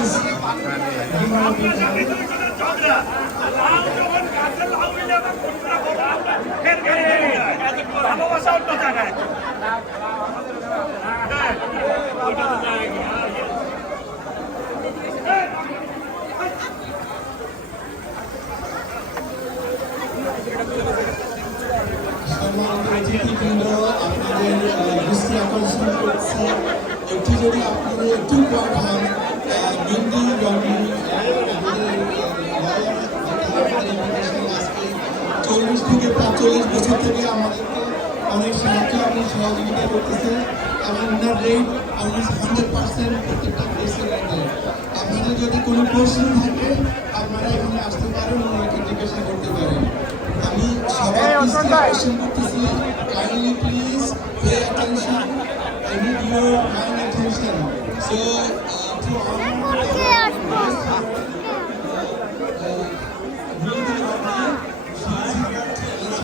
please give our big hand. সম্মানিত অতিথিবৃন্দ, আপনাদের দৃষ্টি আকর্ষণ করছে একটু যদি আপনাদের একটু পাঠান হিন্দি গভর্নমেন্ট আজকে 40 থেকে 45 বছর থেকে আমাদেরকে অনেক সাহায্য এবং সহযোগিতা করতেছে এবং ওনার রেট অলমোস্ট 100% প্রত্যেকটা কেসের মধ্যে। আপনাদের যদি কোনো প্রশ্ন থাকে আপনারা এখানে আসতে পারেন, ওনাকে জিজ্ঞাসা করতে পারেন। আমি সবার কোয়েশ্চেন করতেছি, kindly please pay attention, I need your kind attention. So